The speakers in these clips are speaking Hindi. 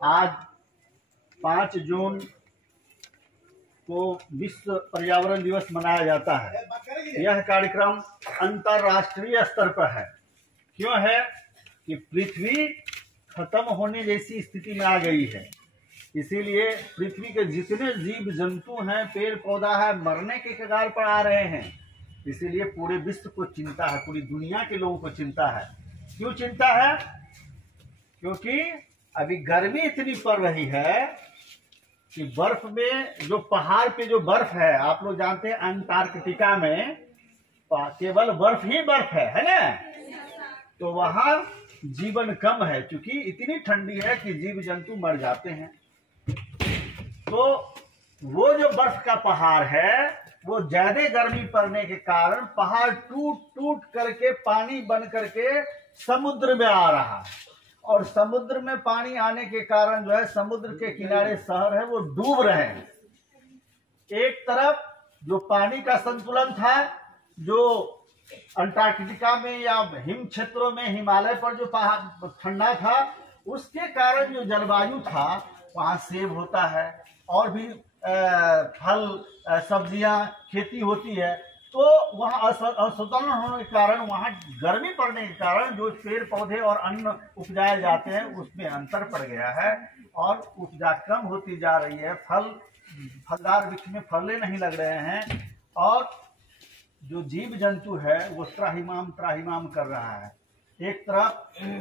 आज 5 जून को विश्व पर्यावरण दिवस मनाया जाता है। यह कार्यक्रम अंतर्राष्ट्रीय स्तर पर है। क्यों है कि पृथ्वी खत्म होने जैसी स्थिति में आ गई है, इसीलिए पृथ्वी के जितने जीव जंतु हैं, पेड़ पौधा है, मरने के कगार पर आ रहे हैं। इसीलिए पूरे विश्व को चिंता है, पूरी दुनिया के लोगों को चिंता है। क्यों चिंता है? क्योंकि अभी गर्मी इतनी पड़ रही है कि बर्फ में जो पहाड़ पे जो बर्फ है, आप लोग जानते हैं अंटार्कटिका में केवल बर्फ ही बर्फ है ना? तो वहां जीवन कम है, क्योंकि इतनी ठंडी है कि जीव जंतु मर जाते हैं। तो वो जो बर्फ का पहाड़ है, वो ज्यादा गर्मी पड़ने के कारण पहाड़ टूट टूट करके पानी बन करके समुद्र में आ रहा है। और समुद्र में पानी आने के कारण जो है समुद्र के किनारे शहर है वो डूब रहे हैं। एक तरफ जो पानी का संतुलन था, जो अंटार्कटिका में या हिम क्षेत्रों में हिमालय पर जो ठंडा था, उसके कारण जो जलवायु था वहां सेब होता है और भी फल सब्जियां खेती होती है। तो वहाँ असंतुलन होने के कारण, वहाँ गर्मी पड़ने के कारण जो पेड़ पौधे और अन्न उपजाए जाते हैं उसमें अंतर पड़ गया है और उपजा कम होती जा रही है। फलदार वृक्ष में फले नहीं लग रहे हैं और जो जीव जंतु है वो त्राहिमाम कर रहा है। एक तरफ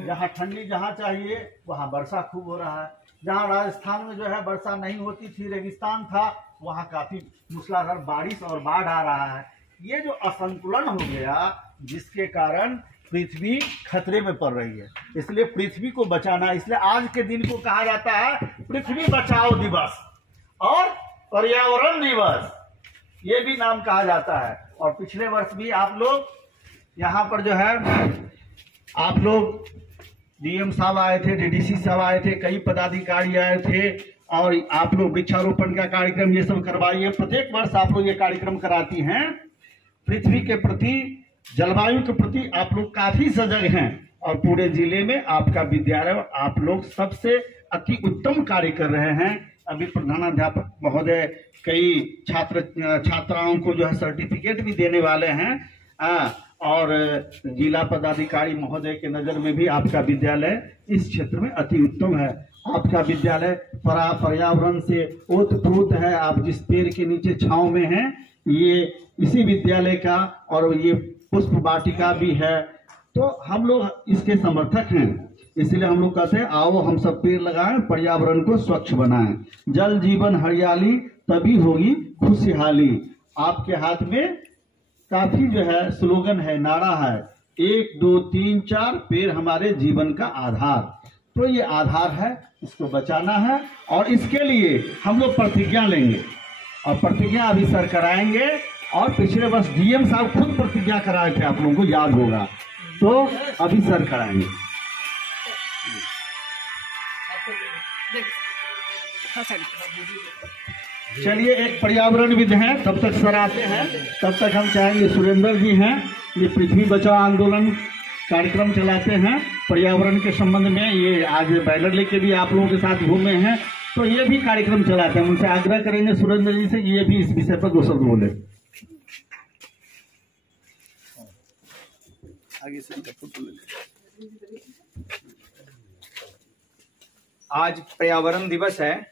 जहाँ ठंडी जहाँ चाहिए वहाँ वर्षा खूब हो रहा है। जहाँ राजस्थान में जो है वर्षा नहीं होती थी, रेगिस्तान था, वहाँ काफी मूसलाधार बारिश और बाढ़ आ रहा है। ये जो असंतुलन हो गया, जिसके कारण पृथ्वी खतरे में पड़ रही है। इसलिए पृथ्वी को बचाना, इसलिए आज के दिन को कहा जाता है पृथ्वी बचाओ दिवस और पर्यावरण दिवस, ये भी नाम कहा जाता है। और पिछले वर्ष भी आप लोग यहाँ पर जो है आप लोग डीएम साहब आए थे, डीडीसी साहब आए थे, कई पदाधिकारी आए थे और आप लोग वृक्षारोपण का कार्यक्रम ये सब करवाइए। प्रत्येक वर्ष आप लोग ये कार्यक्रम कराती हैं। पृथ्वी के प्रति, जलवायु के प्रति आप लोग काफी सजग हैं और पूरे जिले में आपका विद्यालय, आप लोग सबसे अति उत्तम कार्य कर रहे हैं। अभी प्रधानाध्यापक महोदय कई छात्राओं को जो है सर्टिफिकेट भी देने वाले हैं और जिला पदाधिकारी महोदय के नजर में भी आपका विद्यालय इस क्षेत्र में अति उत्तम है। आपका विद्यालय पर्यावरण से ओतप्रोत है। आप जिस पेड़ के नीचे छांव में हैं, ये इसी विद्यालय का और ये पुष्प वाटिका भी है। तो हम लोग इसके समर्थक हैं। इसलिए हम लोग कहते हैं आओ हम सब पेड़ लगाएं, पर्यावरण को स्वच्छ बनाएं। जल जीवन हरियाली तभी होगी खुशहाली। आपके हाथ में काफी जो है स्लोगन है, नारा है, 1 2 3 4 पेड़ हमारे जीवन का आधार। तो ये आधार है, इसको बचाना है और इसके लिए हम लोग प्रतिज्ञा लेंगे और प्रतिज्ञा अभी सर कराएंगे। और पिछले वर्ष डीएम साहब खुद प्रतिज्ञा कराए थे, आप लोगों को याद होगा, तो अभी सर कराएंगे। चलिए, एक पर्यावरणविद हैं, तब तक सर आते हैं, तब तक हम चाहेंगे सुरेंद्र जी हैं, ये पृथ्वी बचाओ आंदोलन कार्यक्रम चलाते हैं पर्यावरण के संबंध में। ये आज बैनर लेके भी आप लोगों के साथ घूमे हैं, तो ये भी कार्यक्रम चलाते हैं। उनसे आग्रह करेंगे सुरेंद्र जी से, ये भी इस विषय पर 2 शब्द बोले। आगे से आज पर्यावरण दिवस है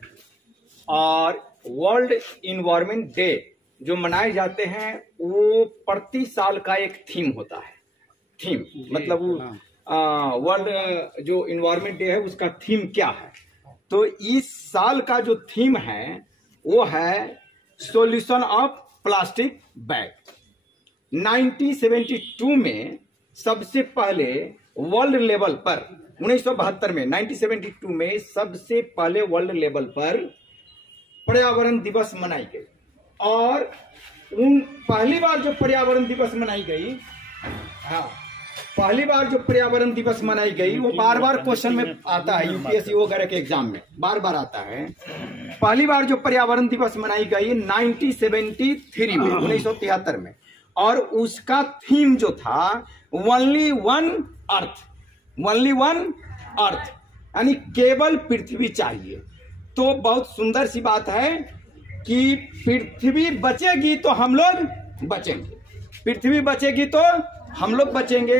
और वर्ल्ड इन्वायरमेंट डे जो मनाए जाते हैं वो प्रति साल का एक थीम होता है। थीम मतलब वर्ल्ड जो इन्वायरमेंट डे है उसका थीम क्या है? तो इस साल का जो थीम है वो है सॉल्यूशन ऑफ प्लास्टिक बैग। 1972 में सबसे पहले वर्ल्ड लेवल पर, 1972 में 1972 में सबसे पहले वर्ल्ड लेवल पर पर्यावरण दिवस मनाई गई। और पहली बार जो पर्यावरण दिवस मनाई गई, पहली बार जो पर्यावरण दिवस मनाई गई वो बार बार क्वेश्चन में आता है, यूपीएससी वगैरह के एग्जाम में बार बार आता है। पहली बार जो पर्यावरण दिवस मनाई गई 1973 में, 1973 में, और उसका थीम जो था only one earth, only one earth. यानी केवल पृथ्वी चाहिए। तो बहुत सुंदर सी बात है कि पृथ्वी बचेगी तो हम लोग बचेंगे, पृथ्वी बचेगी तो हम लोग बचेंगे,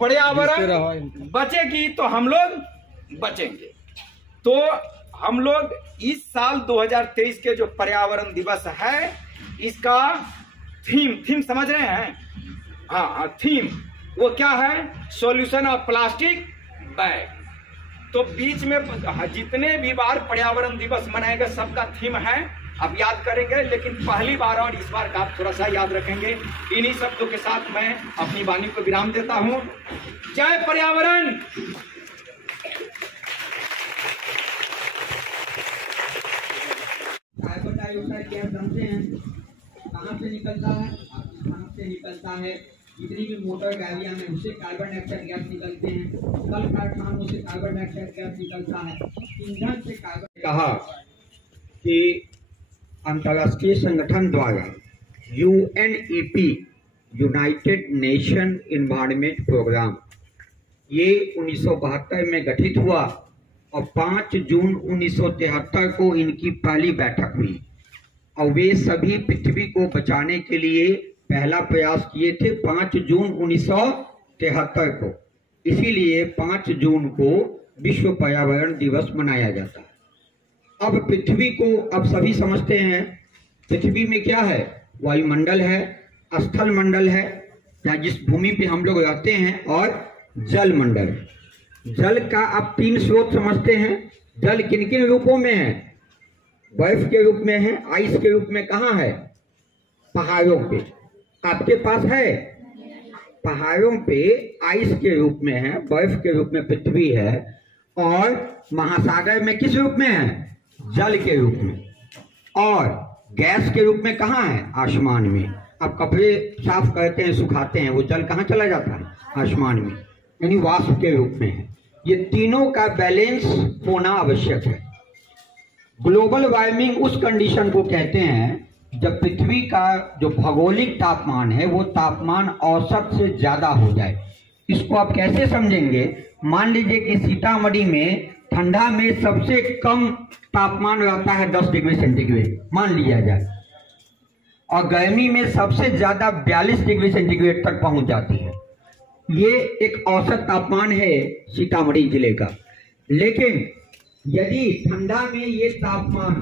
पर्यावरण बचेगी तो हम लोग बचेंगे। तो हम लोग इस साल 2023 के जो पर्यावरण दिवस है, इसका थीम समझ रहे हैं? हाँ, थीम वो क्या है? Solution of plastic bag. तो बीच में जितने भी बार पर्यावरण दिवस मनाएंगे सबका थीम है, आप याद करेंगे, लेकिन पहली बार और इस बार का आप थोड़ा सा याद रखेंगे। इन्हीं शब्दों के साथ मैं अपनी वाणी को विराम देता हूं। जय पर्यावरण। कार्बन डाइऑक्साइड गैस जानते हैं कहाँ से निकलता है? आकाश से निकलता है। जितनी भी मोटर गाड़ियां हैं उससे कार्बन डाइऑक्साइड गैस निकलते हैं, कल कारखानों से कार्बन डाइऑक्साइड गैस निकलता है, ईंधन से कार्बन। कहा कि अंतर्राष्ट्रीय संगठन द्वारा UNEP United Nation Environment Programme ये 1972 में गठित हुआ और 5 जून 1973 को इनकी पहली बैठक हुई और वे सभी पृथ्वी को बचाने के लिए पहला प्रयास किए थे 5 जून 1973 को। इसीलिए 5 जून को विश्व पर्यावरण दिवस मनाया जाता है। अब पृथ्वी को अब सभी समझते हैं, पृथ्वी में क्या है? वायुमंडल है, स्थल मंडल है या जिस भूमि पे हम लोग रहते हैं, और जल मंडल। जल का आप 3 स्रोत समझते हैं। जल किन किन रूपों में है? बर्फ के रूप में है, आइस के रूप में कहाँ है? पहाड़ों पे। आपके पास है? पहाड़ों पे आइस के रूप में है, बर्फ के रूप में पृथ्वी है, और महासागर में किस रूप में है? जल के रूप में। और गैस के रूप में कहाँ है? आसमान में। आप कपड़े साफ करते हैं, सुखाते हैं, वो जल कहाँ चला जाता है? आसमान में, यानी वाष्प के रूप में है। ये तीनों का बैलेंस होना आवश्यक है। ग्लोबल वार्मिंग उस कंडीशन को कहते हैं जब पृथ्वी का जो भौगोलिक तापमान है वो तापमान औसत से ज्यादा हो जाए। इसको आप कैसे समझेंगे? मान लीजिए कि सीतामढ़ी में ठंडा में सबसे कम तापमान रहता है 10 डिग्री सेंटीग्रेड, मान लिया जाए, और गर्मी में सबसे ज्यादा 42 डिग्री सेंटीग्रेड तक पहुंच जाती है। ये एक औसत तापमान है सीतामढ़ी जिले का। लेकिन यदि ठंडा में ये तापमान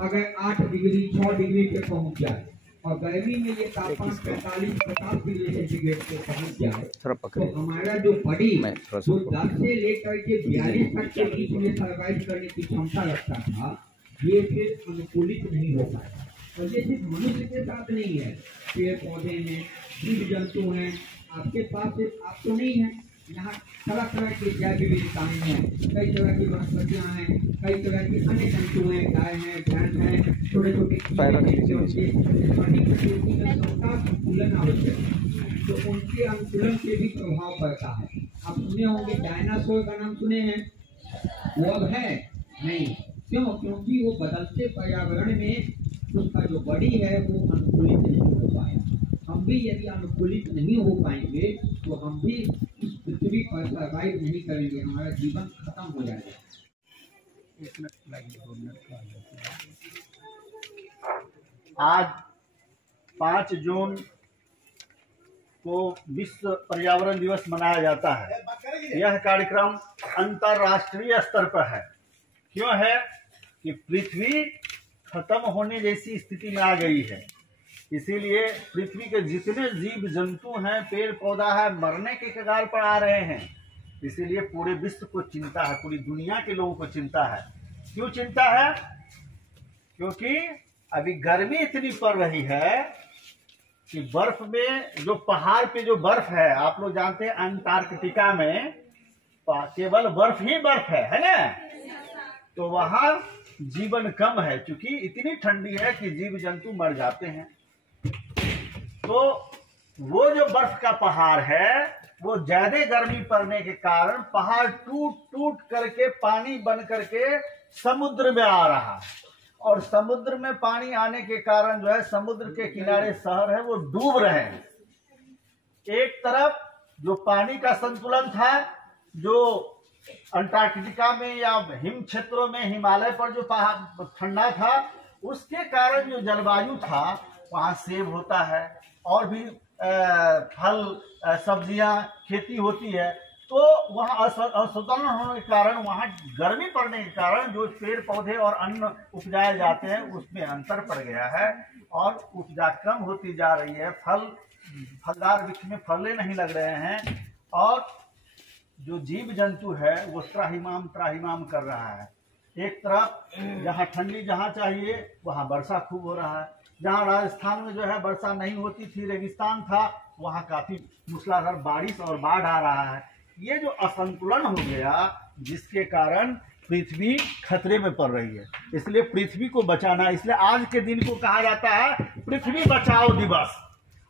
अगर 8 डिग्री 6 डिग्री पे पहुंच जाए और गर्मी में ये तापमान 45-50 डिग्री सेंटीग्रेड पे पहुंच जाए, तो हमारा जो बॉडी जो 10 से लेकर के 42 तक के बीच में सर्वाइव करने की क्षमता रखता था, ये फिर अनुकूलित नहीं हो पाएगा। और ये सिर्फ मनुष्य के साथ नहीं है, पेड़ पौधे हैं, जीव जंतु हैं, आपके पास सिर्फ आप तो नहीं है, यहाँ तरह तरह की जैव विविधताएं हैं, कई तरह की वनस्पतियां हैं, कई तरह की अन्य जंतु हैं, गाय हैं, भैंस हैं, छोटे छोटे संतुलन आवश्यक है। तो उनके अनुकूलन से भी प्रभाव पड़ता है। आप सुने होंगे डायनासोर का नाम सुने हैं? वो अब है नहीं, क्यों? क्योंकि वो बदलते पर्यावरण में उसका जो बॉडी है वो अनुकूलित नहीं हो पाया। हम भी यदि अनुकूलित नहीं हो पाएंगे तो हम भी इस पृथ्वी पर सर्वाइव नहीं करेंगे, हमारा जीवन खत्म हो जाएगा। आज 5 जून को विश्व पर्यावरण दिवस मनाया जाता है। यह कार्यक्रम अंतर्राष्ट्रीय स्तर पर है। क्यों है? कि पृथ्वी खत्म होने जैसी स्थिति में आ गई है, इसीलिए पृथ्वी के जितने जीव जंतु हैं, पेड़ पौधा है, मरने के कगार पर आ रहे हैं। इसीलिए पूरे विश्व को चिंता है, पूरी दुनिया के लोगों को चिंता है। क्यों चिंता है? क्योंकि अभी गर्मी इतनी पड़ रही है कि बर्फ में जो पहाड़ पे जो बर्फ है, आप लोग जानते हैं अंटार्कटिका में केवल बर्फ ही बर्फ है ना? तो वहां जीवन कम है, क्योंकि इतनी ठंडी है कि जीव जंतु मर जाते हैं। तो वो जो बर्फ का पहाड़ है वो ज्यादा गर्मी पड़ने के कारण पहाड़ टूट टूट करके पानी बन करके समुद्र में आ रहा है, और समुद्र में पानी आने के कारण जो है समुद्र के किनारे शहर है वो डूब रहे हैं। एक तरफ जो पानी का संतुलन था, जो अंटार्कटिका में या हिम क्षेत्रों में हिमालय पर जो पहाड़ ठंडा था, उसके कारण जो जलवायु था वहाँ सेब होता है और भी फल सब्जियां खेती होती है। तो वहाँ असंतुलन होने के कारण, वहाँ गर्मी पड़ने के कारण जो पेड़ पौधे और अन्न उपजाए जाते हैं उसमें अंतर पड़ गया है और उपजा कम होती जा रही है। फलदार वृक्ष में फले नहीं लग रहे हैं और जो जीव जंतु है वो त्राहिमाम त्राहिमाम कर रहा है। एक तरफ जहाँ ठंडी जहाँ चाहिए वहाँ वर्षा खूब हो रहा है, जहाँ राजस्थान में जो है वर्षा नहीं होती थी, रेगिस्तान था, वहाँ काफी मूसलाधार बारिश और बाढ़ आ रहा है। ये जो असंतुलन हो गया जिसके कारण पृथ्वी खतरे में पड़ रही है, इसलिए पृथ्वी को बचाना, इसलिए आज के दिन को कहा जाता है पृथ्वी बचाओ दिवस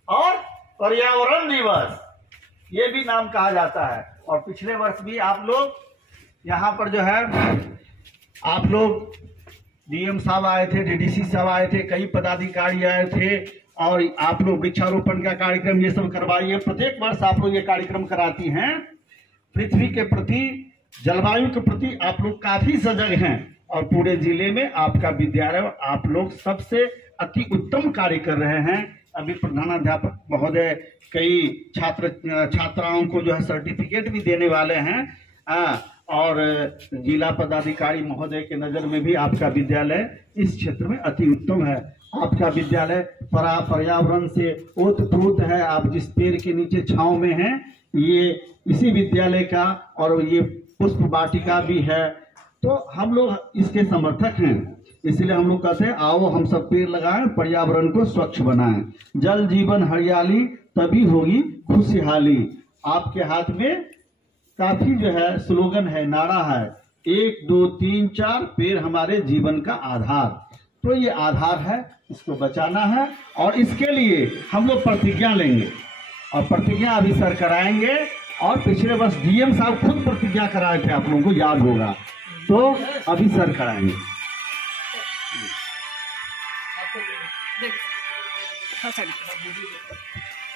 और पर्यावरण दिवस, ये भी नाम कहा जाता है। और पिछले वर्ष भी आप लोग यहाँ पर जो है आप लोग डीएम साहब आए थे, डीडीसी साहब आए थे, कई पदाधिकारी आए थे और आप लोग वृक्षारोपण का कार्यक्रम ये सब करवाइए। प्रत्येक वर्ष आप लोग ये कार्यक्रम कराती हैं। पृथ्वी के प्रति, जलवायु के प्रति आप लोग काफी सजग हैं और पूरे जिले में आपका विद्यालय, आप लोग सबसे अति उत्तम कार्य कर रहे हैं। अभी प्रधानाध्यापक महोदय कई छात्राओं को जो है सर्टिफिकेट भी देने वाले हैं और जिला पदाधिकारी महोदय के नजर में भी आपका विद्यालय इस क्षेत्र में अति उत्तम है। आपका विद्यालय पर्यावरण से ओतप्रोत है। आप जिस पेड़ के नीचे छांव में हैं, ये इसी विद्यालय का और ये पुष्प वाटिका भी है, तो हम लोग इसके समर्थक हैं। इसलिए हम लोग कहते हैं आओ हम सब पेड़ लगाएं, पर्यावरण को स्वच्छ बनाएं। जल जीवन हरियाली तभी होगी खुशहाली। आपके हाथ में काफी जो है स्लोगन है, नारा है, 1 2 3 4 पेड़ हमारे जीवन का आधार। तो ये आधार है, इसको बचाना है और इसके लिए हम लोग प्रतिज्ञा लेंगे और प्रतिज्ञा अभी सर कराएंगे। और पिछले वर्ष डीएम साहब खुद प्रतिज्ञा कराए थे, आप लोगों को याद होगा, तो अभी सर कराएंगे।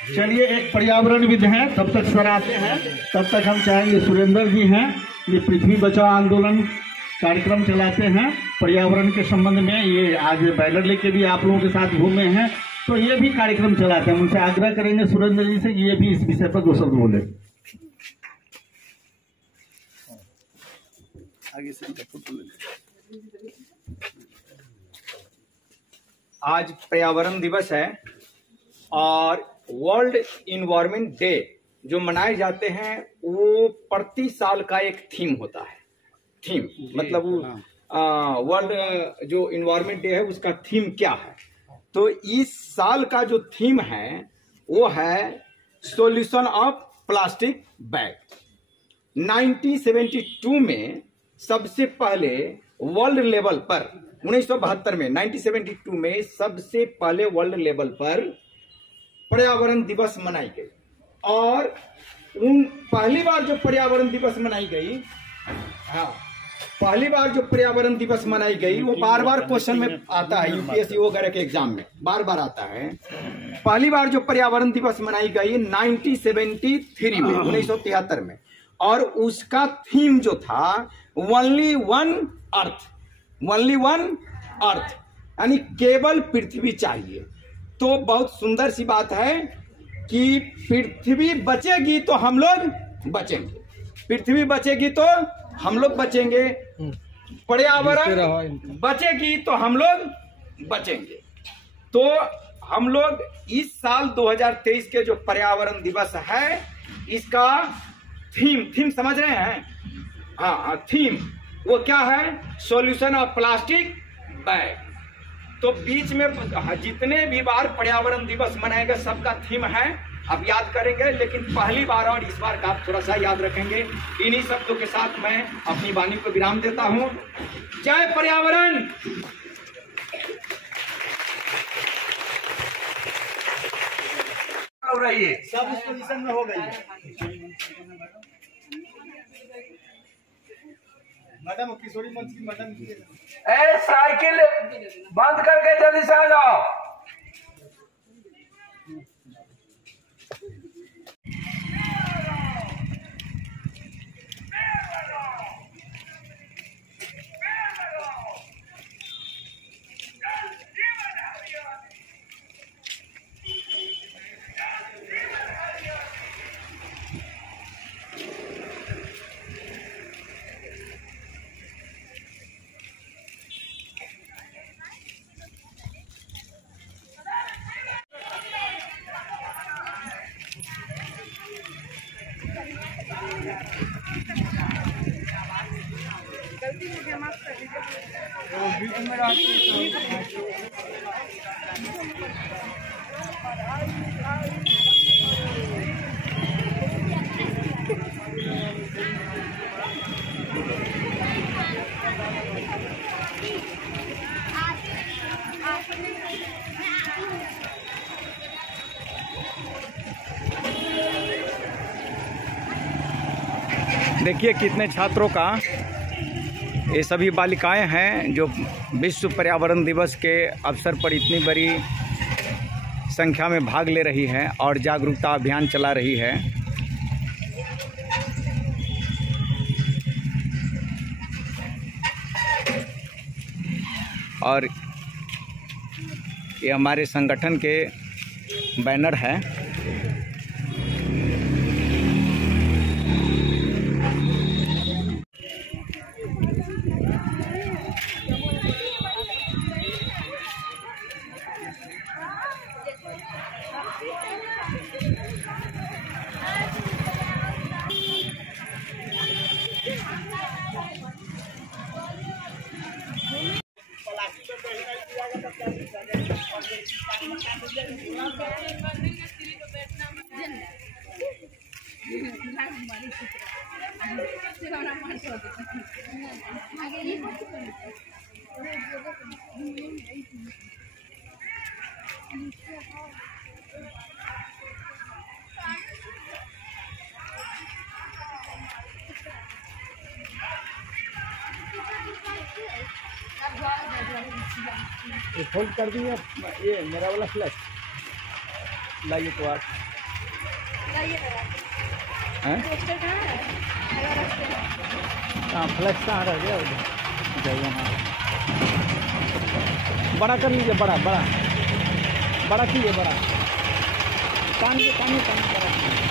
चलिए एक पर्यावरणविद हैं, तब तक सर आते हैं, तब तक हम चाहेंगे सुरेंद्र जी हैं, ये पृथ्वी बचाओ आंदोलन कार्यक्रम चलाते हैं पर्यावरण के संबंध में। ये आज बैनर लेके भी आप लोगों के साथ घूमे हैं, तो ये भी कार्यक्रम चलाते हैं। उनसे आग्रह करेंगे सुरेंद्र जी से ये भी इस विषय पर 2 शब्द बोले। आगे से आज पर्यावरण दिवस है और वर्ल्ड इन्वायरमेंट डे जो मनाए जाते हैं वो प्रति साल का एक थीम होता है। थीम मतलब वर्ल्ड जो इन्वायरमेंट डे है उसका थीम क्या है, तो इस साल का जो थीम है वो है सॉल्यूशन ऑफ प्लास्टिक बैग। 1972 में सबसे पहले वर्ल्ड लेवल पर 1972 में 1972 में सबसे पहले वर्ल्ड लेवल पर पर्यावरण दिवस मनाई गई। और उन पहली बार जो पर्यावरण दिवस मनाई गई, हाँ पहली बार जो पर्यावरण दिवस मनाई गई वो बार बार क्वेश्चन में आता है, यूपीएससी वगैरह के एग्जाम में बार बार आता है। पहली बार जो पर्यावरण दिवस मनाई गई 1973 में 1973 में, और उसका थीम जो था only one earth, only one earth, यानी केवल पृथ्वी चाहिए। तो बहुत सुंदर सी बात है कि पृथ्वी बचेगी तो हम लोग बचेंगे, पृथ्वी बचेगी तो हम लोग बचेंगे, पर्यावरण बचेगी तो हम लोग बचेंगे। तो हम लोग इस साल 2023 के जो पर्यावरण दिवस है इसका थीम समझ रहे हैं? हाँ, थीम वो क्या है? Solution of plastic bag. तो बीच में जितने भी बार पर्यावरण दिवस मनाएगा सबका थीम है, आप याद करेंगे, लेकिन पहली बार और इस बार का आप थोड़ा सा याद रखेंगे। इन्हीं शब्दों के साथ मैं अपनी वाणी को विराम देता हूं। जय पर्यावरण। रहिए सब इस पोजीशन में हो गई। मैडम किशोरी मंच की मैडम साइकिल बंद करके जल्दी से आ जाओ। देखिए कितने छात्रों का, ये सभी बालिकाएं हैं जो विश्व पर्यावरण दिवस के अवसर पर इतनी बड़ी संख्या में भाग ले रही हैं और जागरूकता अभियान चला रही है। और ये हमारे संगठन के बैनर है। फोल्ड कर दिए ये मेरा वाला फ्लैश लाइए तो आप हाँ फ्लैश कहाँ रह गया जाइए। हाँ बड़ा कर लीजिए, बड़ा बड़ा बड़ा कीजिए, बड़ा कान बड़ा